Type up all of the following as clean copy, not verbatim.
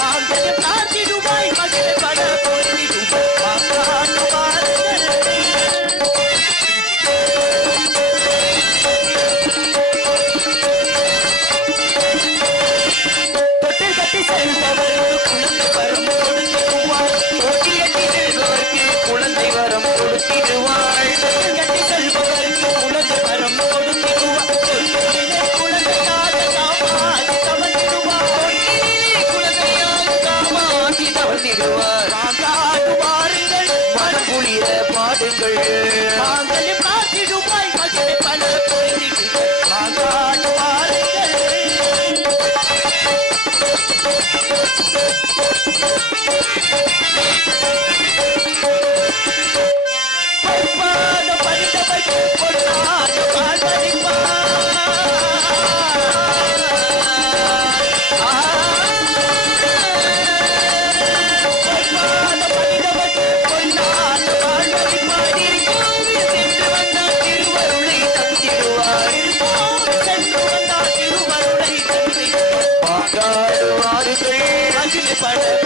மாங்கல்யம் காத்திடுவாய் மகிழ் பட தொட்டு கட்டி செல்பவருக்கு குழந்தை வரம் கொடுத்திடுவாள் கட்டி செல்பவருக்கு குழந்தை வரம் கொடுத்திடுவாள் குழந்தையாக காமாதி தவழ்ந்திடுவாள் குழந்தையாக காமாதி தவழ்ந்திடுவாள் பாடுவாருங்கள் மனக்குளிர பாடுங்கள் மாங்கல்யம் காத்திடுவாய் மகிழ் பல பொழுதிடுங்கள் பாடுவாருங்கள்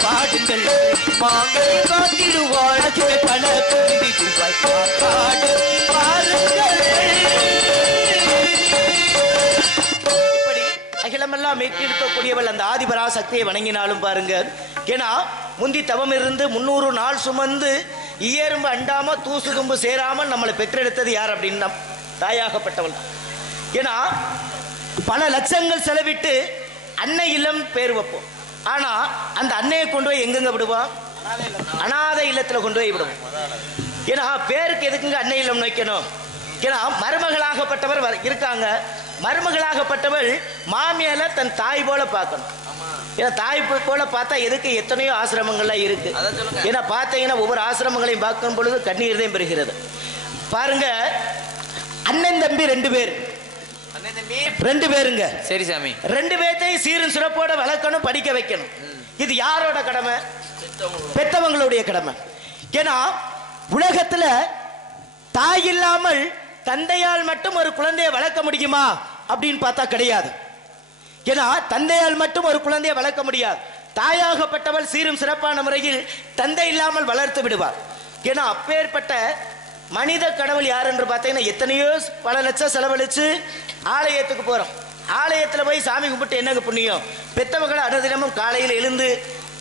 பாடுங்கள் மாங்கல்யம் காத்திடுவாள் பல இப்படி அகிலமெல்லாம் மீட்டெடுக்கக்கூடியவள் அந்த ஆதிபராசக்தியை வணங்கினாலும் பாருங்க. ஏன்னா முந்தி தவம் இருந்து 300 நாள் சுமந்து இயரும்பு அண்டாம தூசு தும்பு சேராமல் நம்மளை பெற்றெடுத்தது யார் அப்படின்னா தாயாகப்பட்டவள். ஏன்னா பல லட்சங்கள் செலவிட்டு அன்னை இல்லம் பேர் வைப்போம். ஆனா அந்த அன்னையை கொண்டு போய் எங்கெங்க விடுவோம்? அனாதை இல்லத்துல கொண்டு போய் விடுவோம். ஏன்னா பேருக்கு எதுக்குங்க அன்னை இல்லம் வைக்கணும்? ஏன்னா மருமகளாகப்பட்டவர் இருக்காங்க. மருமகளாகப்பட்டவள் மாமியால தன் தாய் போல பார்க்கணும். ஏன்னா தாய் போல பார்த்தா எதுக்கு எத்தனையோ ஆசிரமங்கள்லாம் இருக்கு. ஏன்னா பார்த்தீங்கன்னா ஒவ்வொரு ஆசிரமங்களையும் பார்க்கும் பொழுது கண்ணீர் தான் பெறுகிறது. பாருங்க, அண்ணன் தம்பி 2 பேர், 2 பேருங்க. சரி சாமி. 2 பேர்த்தையும் சீரும் சிறப்போட வளர்க்கணும், படிக்க வைக்கணும். இது யாரோட கடமை? பெத்தவங்களுடைய கடமை. ஏன்னா உலகத்துல தாய் இல்லாமல் தந்தையால் மட்டும் ஒரு குழந்தையை வளர்க்க முடியுமா அப்படின்னு பார்த்தா கிடையாது. ஏன்னா தந்தையால் மட்டும் ஒரு குழந்தையை வளர்க்க முடியாது. தாயாகப்பட்டவள் சீரும் சிறப்பான முறையில் தந்தை இல்லாமல் வளர்த்து விடுவார். ஏன்னா அப்பேற்பட்ட மனித கடவுள் யார் என்று பார்த்தீங்கன்னா எத்தனையோ பல லட்சம் செலவழிச்சு ஆலயத்துக்கு போறோம். ஆலயத்துல போய் சாமி கும்பிட்டு என்னங்க புண்ணியம்? பெத்தவங்களை அனுதினமும் காலையில் எழுந்து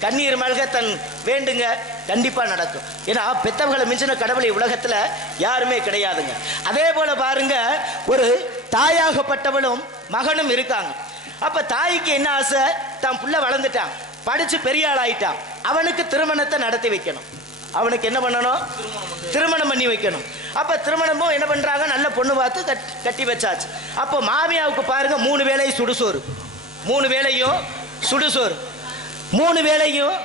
கண்ணீர் மல்க தன் வேண்டுங்க, கண்டிப்பா நடக்கும். ஏன்னா பெத்தவங்களை மிஞ்சின கடவுளை உலகத்துல யாருமே கிடையாதுங்க. அதே போல பாருங்க, ஒரு தாயாகப்பட்டவளும் மகனும் இருக்காங்க. அப்ப தாய்க்கு என்ன ஆசை? தான் புள்ள வளர்ந்துட்டான், படிச்சு பெரிய ஆள் ஆயிட்டான், அவனுக்கு திருமணத்தை நடத்தி வைக்கணும். அவனுக்கு என்ன பண்ணணும்? திருமணம் பண்ணி வைக்கணும். அப்ப திருமணமும் என்ன பண்றாங்க? நல்ல பொண்ணு பார்த்து கட்டி வச்சாச்சு. அப்போ மாமியாவுக்கு பாருங்க 3 வேளையும் சுடுசோறு, 3 வேளையும் சுடுசோறு, 3 வேளையும்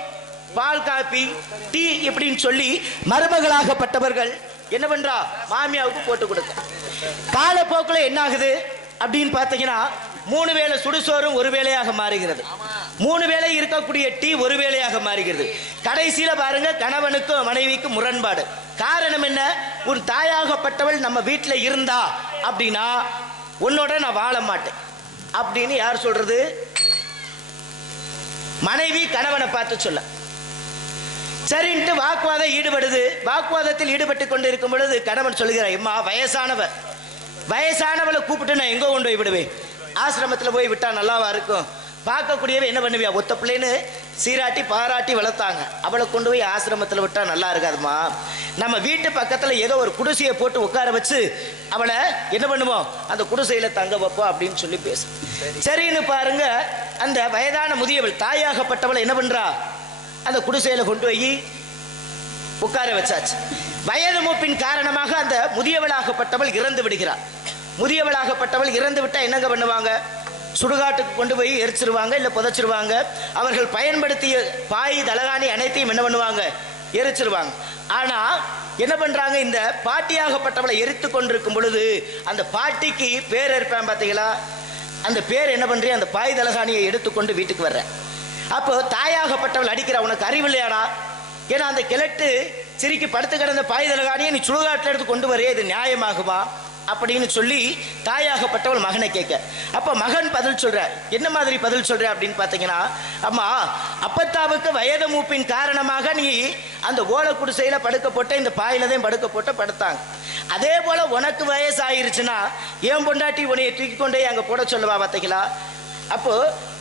பால் காப்பி டீ இப்படின்னு சொல்லி மருமகளாகப்பட்டவர்கள் என்ன பண்றா? மாமியாவுக்கு போட்டு கொடுக்க. காலப்போக்கில் என்ன ஆகுது அப்படின்னு பார்த்தீங்கன்னா 3 வேளை சுடுசோறும் 1 வேளையாக மாறுகிறது. 3 வேளை இருக்கக்கூடிய டீ 1 வேளையாக மாறுகிறது. கடைசியில பாருங்க, கணவனுக்கும் மனைவிக்கும் முரண்பாடு. காரணம் என்ன? ஒரு தாயாகப்பட்டவள் நம்ம வீட்டில் இருந்தா அப்படின்னா உன்னோட நான் வாழ மாட்டேன் அப்படின்னு யார் சொல்றது? மனைவி கணவனை பார்த்து சொல்ல. சரின்ட்டு வாக்குவாதம் ஈடுபடுது. வாக்குவாதத்தில் ஈடுபட்டு கொண்டு இருக்கும் பொழுது கணவன் சொல்லுகிறார், அம்மா வயசானவளை கூப்பிட்டு நான் எங்க கொண்டு போய் விடுவேன்? ஆசிரமத்தில் போய் விட்டா நல்லாவா இருக்கும்? பார்க்கக்கூடியவ என்ன பண்ணுவியா? ஒத்த பிள்ளைன்னு சீராட்டி பாராட்டி வளர்த்தாங்க, அவளை கொண்டு போய் ஆசிரமத்தில் விட்டா நல்லா இருக்காதுமா. நம்ம வீட்டு பக்கத்துல ஏதோ ஒரு குடிசையை போட்டு உட்கார வச்சு அவளை என்ன பண்ணுவோம்? அந்த குடிசையில தங்க வைப்போம் அப்படின்னு சொல்லி பேசு. சரின்னு பாருங்க, அந்த வயதான முதியவள் தாயாகப்பட்டவளை என்ன பண்றா? அந்த குடிசையில கொண்டு போய் உட்கார வச்சாச்சு. வயது மூப்பின் காரணமாக அந்த முதியவளாகப்பட்டவள் இறந்து விடுகிறார். முதியவளாகப்பட்டவள் இறந்து விட்டா என்னங்க பண்ணுவாங்க? சுடுகாட்டுக்கு கொண்டு போய் எரிச்சிருவாங்க, இல்லை புதைச்சிருவாங்க. அவர்கள் பயன்படுத்திய பாய் தலகாணி அனைத்தையும் என்ன பண்ணுவாங்க? எரிச்சிருவாங்க. ஆனா என்ன பண்றாங்க? இந்த பாட்டியாகப்பட்டவளை எரித்து கொண்டிருக்கும் பொழுது அந்த பாட்டிக்கு பேர் இருப்பான் பார்த்தீங்களா? அந்த பேர் என்ன பண்றீங்க? அந்த பாய் தலகாணியை எடுத்துக்கொண்டு வீட்டுக்கு வர்ற. அப்போ தாயாகப்பட்டவள் அடிக்கிற, உனக்கு அறிவில்லையாடா? ஏன்னா அந்த கிழட்டு சிரிக்கி படுத்து கிடந்த பாய் தலகாணியை நீ சுடுகாட்டில் எடுத்து கொண்டு வரையே, இது நியாயமாகுமா அப்படின்னு சொல்லி தாயாகப்பட்டவள் மகனை கேட்க, அப்ப மகன் பதில் சொல்ற. என்ன மாதிரி பதில் சொல்ற அப்படின்னு பார்த்தீங்கன்னா, அம்மா, அப்பத்தாவுக்கு வயது மூப்பின் காரணமாக நீ அந்த ஓலை குடிசையில படுக்க போட்ட, இந்த பாயில தான் படுக்க போட்ட படுத்தாங்க. அதே போல உனக்கு வயசு ஆயிருச்சுன்னா ஏன் பொண்டாட்டி உன்னைய தூக்கி கொண்டே அங்க போட சொல்லுவா பார்த்தீங்களா? அப்போ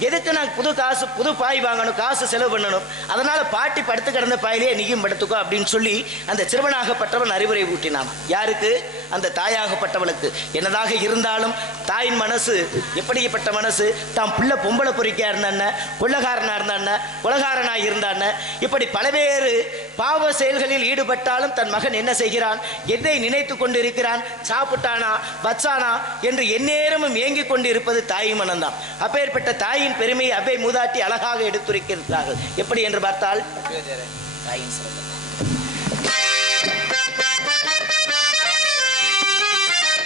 எதுக்கு நான் புது பாய் வாங்கணும், காசு செலவு பண்ணணும், அதனால பாட்டி படுத்து கிடந்த பாயிலே நீயும் படுத்துக்கோ அப்படின்னு சொல்லி அந்த சிறுவனாகப்பட்டவன் அறிவுரை ஊட்டினான். யாருக்கு? அந்த தாயாகப்பட்டவளுக்கு. என்னதாக இருந்தாலும் தாயின் மனசு எப்படிப்பட்ட மனசு, தான் பிள்ளை பொம்பளை பொறிக்கா இருந்தான, கொள்ளகாரனா இருந்தான, கொலகாரனா இருந்தான, இப்படி பல்வேறு பாவ செயல்களில் ஈடுபட்டாலும் தன் மகன் என்ன செய்கிறான், எதை நினைத்து கொண்டிருக்கிறான், சாப்பிட்டானா வச்சானா என்று எந்நேரமும் ஏங்கிக் கொண்டு இருப்பது தாயின் மனம்தான். அப்பேற்பட்ட தாயின் பெருமையை அவ்வை மூதாட்டி அழகாக எடுத்துரைக்கிறார்கள். எப்படி என்று பார்த்தால்,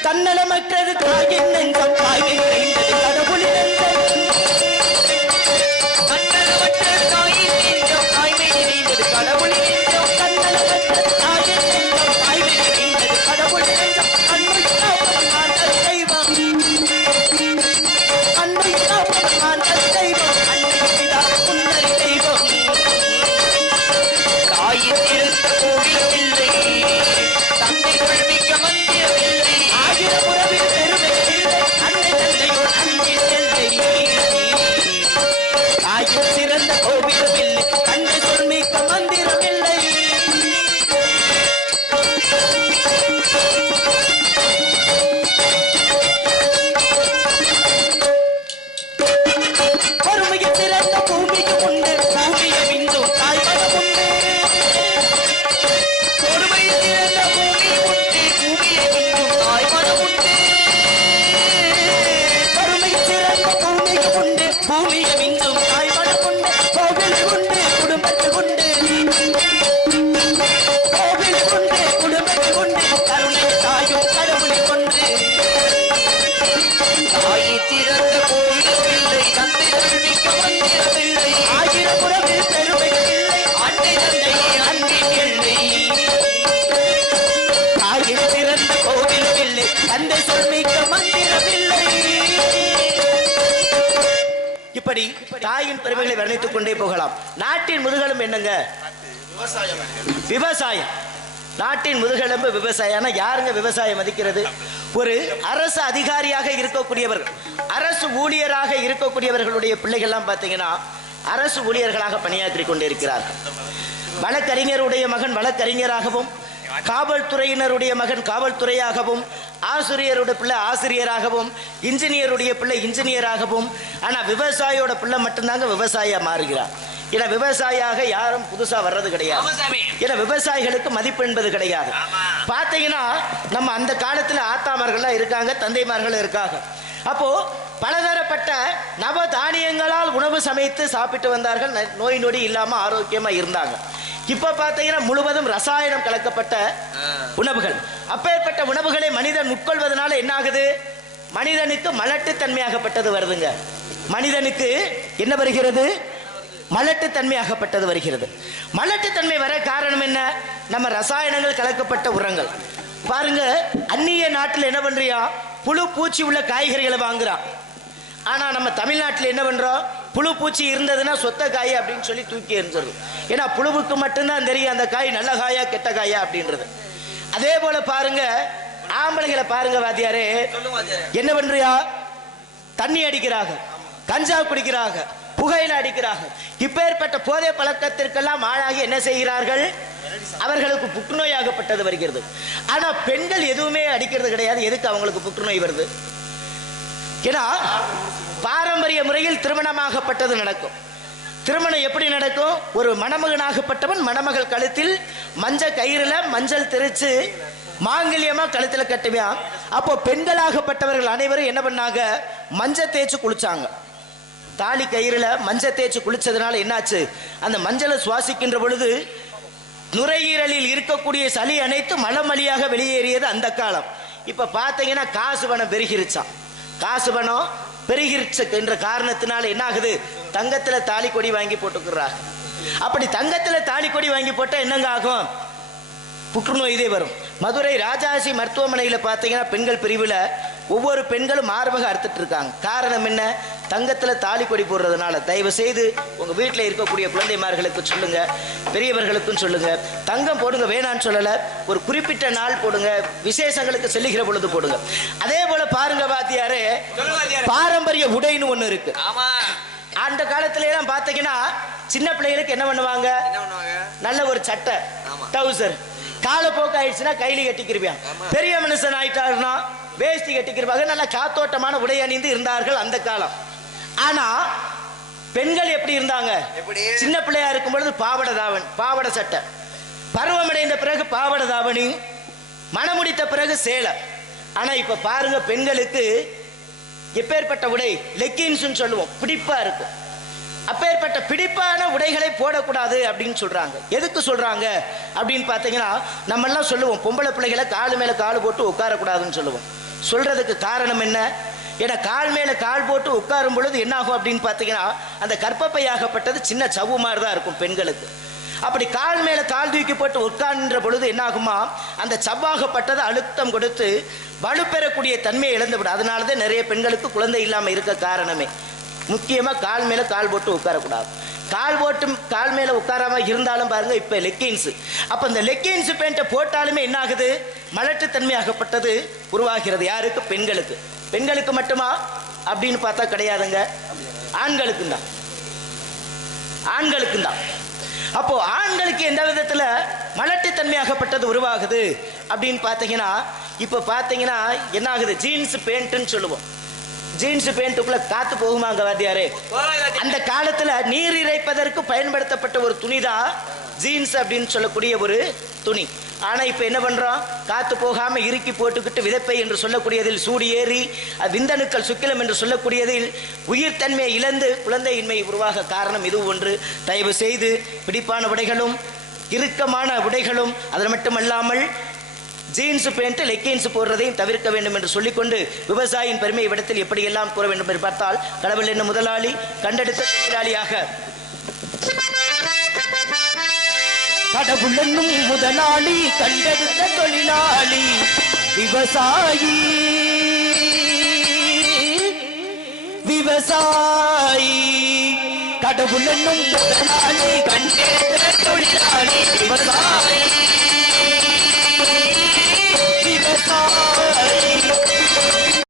தன்னலமற்றது தாயின் நெஞ்சம், தாயின் நிறைந்தது கடவுளின் நெஞ்சம். தன்னலமற்றது தாயின் நெஞ்சம், தாய்மை நிறைந்தது கடவுளின் நெஞ்சம். தன்னலமற்றது தாயின் நெஞ்சம், தாய்மை நிறைந்தது கடவுளின் நெஞ்சம். அன்பை காப்பவன் ஆண்டல் தெய்வம், அன்பை காப்பவன் ஆண்டல் தெய்வம், அன்னை பிதா புன்னரி தெய்வம். தாயின் இருந்த கோவில் இல்லை, தந்தைகள் மிக்க மந்திரம் இல்லை, ஆயிரம் உறவில் பெருமை இல்லை, அன்னை தந்தையோர் அன்பின் எல்லை. தாயின் சிறந்த கோவிலும் இல்லை, தந்தை சொல் மிக்க மந்திரம் இல்லை. பொறுமையில் சிறந்த பூமியும் உண்டு, பூமியை விஞ்சும் தாய்மனம் உண்டு. பொறுமையில் சிறந்த பூமியும் உண்டு, பூமியை விஞ்சும் தாய்மனம் உண்டு. பொறுமையில் சிறந்த பூமியும் உண்டு, பூமியை விஞ்சும் தாய்மனம் உண்டு. கோவில் உண்டு, குடும்பத்தில் உண்டு, கோவில் உண்டு, குடும்பத்தில் உண்டு, கருணை தாயும் கடவுளில் ஒன்று. தாயை திறந்த கோயிலும் இல்லை, தந்தைகள் மிக்க மந்திரம் இல்லை, ஆயிரம் உறவில் பெருமை இல்லை, அன்னை தந்தையே அன்பின் எல்லை. தாயின் திறந்த கோவிலும் இல்லை, தந்தை சொல் மிக்க மந்திரம் இல்லை. இப்படி தாயின் பெருமைகளை வர்ணித்துக் கொண்டே போகலாம். நாட்டின் முதுகெலும்பு என்னங்க? விவசாயம். நாட்டின் முதுகெலும்பு விவசாயம். யாருங்க விவசாயம் மதிக்கிறது? ஒரு அரசு அதிகாரியாக இருக்கக்கூடியவர்கள், அரசு ஊழியராக இருக்கக்கூடியவர்களுடைய பிள்ளைகள்லாம் பார்த்தீங்கன்னா அரசு ஊழியர்களாக பணியாற்றி கொண்டிருக்கிறார்கள். வழக்கறிஞருடைய மகன் வழக்கறிஞராகவும், காவல்துறையினருடைய மகன் காவல்துறையாகவும், ஆசிரியருடைய பிள்ளை ஆசிரியராகவும், இன்ஜினியருடைய பிள்ளை இன்ஜினியராகவும். ஆனால் விவசாயியோட பிள்ளை மட்டும்தாங்க விவசாயியா மாறுகிறார். ஏன்னா விவசாயியாக யாரும் புதுசா வர்றது கிடையாது. ஏன்னா விவசாயிகளுக்கு மதிப்பு என்பது கிடையாது. பார்த்தீங்கன்னா நம்ம அந்த காலத்தில் ஆத்தாமார்கள்லாம் இருக்காங்க, தந்தைமார்கள் இருக்காங்க. அப்போ பலதரப்பட்ட நவ தானியங்களால் உணவு சமைத்து சாப்பிட்டு வந்தார்கள், நோய் நொடி இல்லாம ஆரோக்கியமா இருந்தாங்க. இப்ப பார்த்தீங்கன்னா முழுவதும் ரசாயனம் கலக்கப்பட்ட உணவுகள். அப்பேற்பட்ட உணவுகளை மனிதன் உட்கொள்வதனால என்ன ஆகுது? மனிதனுக்கு மலட்டுத்தன்மையாகப்பட்டது வருதுங்க. மனிதனுக்கு என்ன வருகிறது? மலட்டுத்தன்மையாகப்பட்டது வருகிறது. மலட்டுத்தன்மை வர காரணம் என்ன? நம்ம ரசாயனங்கள் கலக்கப்பட்ட உரங்கள். பாருங்க, அந்நிய நாட்டில் என்ன பண்றியா, புழு பூச்சி உள்ள காய்கறிகளை வாங்குறான். ஆனா நம்ம தமிழ்நாட்டில் என்ன பண்றோம்? புழு பூச்சி இருந்ததுன்னா சொத்த காய் அப்படின்னு சொல்லி தூக்கி எறிஞ்சிடும். ஏன்னா புழுவுக்கு மட்டும்தான் தெரியும் அந்த காய் நல்ல காயா கெட்ட காயா அப்படின்றது. அதே போல பாருங்க, ஆம்பளைகளை பாருங்க வாத்தியாரே, என்ன பண்றியா, தண்ணி அடிக்கிறாங்க, கஞ்சா குடிக்கிறாங்க, புகையில அடிக்கிறார்கள். இப்பேற்பட்ட போதை பழக்கத்திற்கெல்லாம் ஆளாகி என்ன செய்கிறார்கள்? அவர்களுக்கு புற்றுநோயாகப்பட்டது வருகிறது. ஆனா பெண்கள் எதுவுமே அடிக்கிறது கிடையாது. எதுக்கு அவங்களுக்கு புற்றுநோய் வருது? ஏன்னா பாரம்பரிய முறையில் திருமணமாகப்பட்டது நடக்கும். திருமணம் எப்படி நடக்கும்? ஒரு மணமகனாகப்பட்டவன் மணமகள் கழுத்தில் மஞ்சள் கயிறுல மஞ்சள் தெரிச்சு மாங்கல்யமா கழுத்துல கட்டுவான். அப்போ பெண்களாகப்பட்டவர்கள் அனைவரும் என்ன பண்ணாங்க? மஞ்சள் தேய்ச்சி குளிச்சாங்க. தாலி கயிறுல மஞ்சள் தேய்ச்சி குளிச்சதுனால என்னாச்சு? அந்த மஞ்சளை சுவாசிக்கின்ற பொழுது நுரையீரலில் இருக்கக்கூடிய சளி அனைத்து மலம் வழியாக வெளியேறியது அந்த காலம். இப்ப பாத்தீங்கன்னா காசு பணம் பெருகிருச்சான். காசு பணம் பெருகிருச்சு என்ற காரணத்தினால என்ன ஆகுது? தங்கத்துல தாலி கொடி வாங்கி போட்டுக்கிறாங்க. அப்படி தங்கத்துல தாலி கொடி வாங்கி போட்டா என்னங்க ஆகும்? புற்றுநோய் இதே வரும். மதுரை ராஜாசி மருத்துவமனையில் பார்த்தீங்கன்னா பெண்கள் பிரிவில் ஒவ்வொரு பெண்களும் மார்பக அறுத்துட்டு இருக்காங்க. காரணம் என்ன? தங்கத்தில் தாலி கொடி போடுறதுனால. தயவு செய்து உங்கள் வீட்டில் இருக்கக்கூடிய குழந்தைமார்களுக்கு சொல்லுங்க, பெரியவர்களுக்கும் சொல்லுங்க, தங்கம் போடுங்க, வேணான்னு சொல்லலை. ஒரு குறிப்பிட்ட நாள் போடுங்க, விசேஷங்களுக்கு செல்லுகிற பொழுது போடுங்க. அதே போல பாருங்க வாத்தியாரு, பாரம்பரிய உடைன்னு ஒன்று இருக்கு. அந்த காலத்துல எல்லாம் பார்த்தீங்கன்னா சின்ன பிள்ளைகளுக்கு என்ன பண்ணுவாங்க? நல்ல ஒரு சட்டை, டவுசர். காலப்போக்கு ஆயிடுச்சுன்னா கைலி கட்டிக்கிருப்பாங்க. பெரிய மனுஷன் ஆயிட்டாருன்னா வேஷ்டி கட்டிக்கிருப்பாங்க. நல்ல காத்தோட்டமான உடை அணிந்து இருந்தார்கள் அந்த காலம். ஆனா பெண்கள் எப்படி இருந்தாங்க? சின்ன பிள்ளையா இருக்கும் பொழுது பாவடை தாவணி, பாவடை சட்டை. பருவமடைந்த பிறகு பாவடை தாவணி, மணமுடித்த பிறகு சேலை. ஆனா இப்ப பாருங்க, பெண்களுக்கு எப்பேற்பட்ட உடை, லெக்கின்ஸ் சொல்லுவோம், பிடிப்பா இருக்கும். அப்பேற்பட்ட பிடிப்பான உடைகளை போடக்கூடாது அப்படின்னு சொல்றாங்க. எதுக்கு சொல்றாங்க அப்படின்னு பார்த்தீங்கன்னா, நம்ம எல்லாம் சொல்லுவோம் பொம்பளை பிள்ளைகளை காலு மேல கால் போட்டு உட்காரக்கூடாதுன்னு சொல்லுவோம். சொல்றதுக்கு காரணம் என்ன? ஏன்னா கால் மேல கால் போட்டு உட்காரும் பொழுது என்ன ஆகும் அப்படின்னு பார்த்தீங்கன்னா, அந்த கர்ப்பப்பையாகப்பட்டது சின்ன சவ்வு மாதிரி தான் இருக்கும் பெண்களுக்கு. அப்படி கால் மேல கால் தூக்கி போட்டு உட்கார்ன்ற பொழுது என்ன ஆகுமா, அந்த சவ்வாகப்பட்டது அழுத்தம் கொடுத்து வலுப்பெறக்கூடிய தன்மையை இழந்துவிடும். அதனாலதான் நிறைய பெண்களுக்கு குழந்தை இல்லாம இருக்க காரணமே. முக்கியமா கால் மேல கால் போட்டு உட்காரக்கூடாது. கால் போட்டு கால் மேல உட்காராம இருந்தாலும் பாருங்க, இப்ப லெக்கின்ஸ். அப்ப இந்த லெக்கின்ஸ் பேண்ட்டை போட்டாலுமே என்ன ஆகுது? மலட்டுத்தன்மையாகப்பட்டது உருவாகிறது. யாருக்கு? பெண்களுக்கு. பெண்களுக்கு மட்டுமா அப்படின்னு பார்த்தா கிடையாதுங்க, ஆண்களுக்கும் தான். ஆண்களுக்கும் தான். அப்போ ஆண்களுக்கு எந்த விதத்துல மலட்டுத்தன்மையாகப்பட்டது உருவாகுது அப்படின்னு பார்த்தீங்கன்னா, இப்ப பார்த்தீங்கன்னா என்ன ஆகுது? ஜீன்ஸ் பேண்ட்னு சொல்லுவோம். ஜீன்ஸ் பேண்ட்டுக்குள்ள காத்து போகுமாங்க வாத்தியாரே? அந்த காலத்துல நீர் இறைப்பதற்கு பயன்படுத்தப்பட்ட ஒரு துணிதான் ஜீன்ஸ் அப்படின்னு சொல்லக்கூடிய ஒரு துணி. ஆனா இப்ப என்ன பண்றோம்? காத்து போகாம இறுக்கி போட்டுக்கிட்டு விதைப்பை என்று சொல்லக்கூடியதில் சூடு ஏறி, விந்தணுக்கள் சுக்கிலம் என்று சொல்லக்கூடியதில் உயிர்த்தன்மையை இழந்து குழந்தையின்மை உருவாக காரணம் இது ஒன்று. தயவு செய்து பிடிப்பான உடைகளும் இறுக்கமான உடைகளும், அது மட்டுமல்லாமல் ஜீன்ஸ் பேண்ட் லெக்கின்ஸ் போடுறதையும் தவிர்க்க வேண்டும் என்று சொல்லிக்கொண்டு, விவசாயியின் பெருமை இடத்தில் எப்படியெல்லாம் கூற வேண்டும் என்று பார்த்தால், கடவுள் என்ன முதலாளி, கண்டெடுத்த தொழிலாளியாக. கடவுள் என்னும் முதலாளி, கண்டெடுத்த தொழிலாளி, விவசாயி. விவசாயி கடவுள் என்னும் முதலாளி.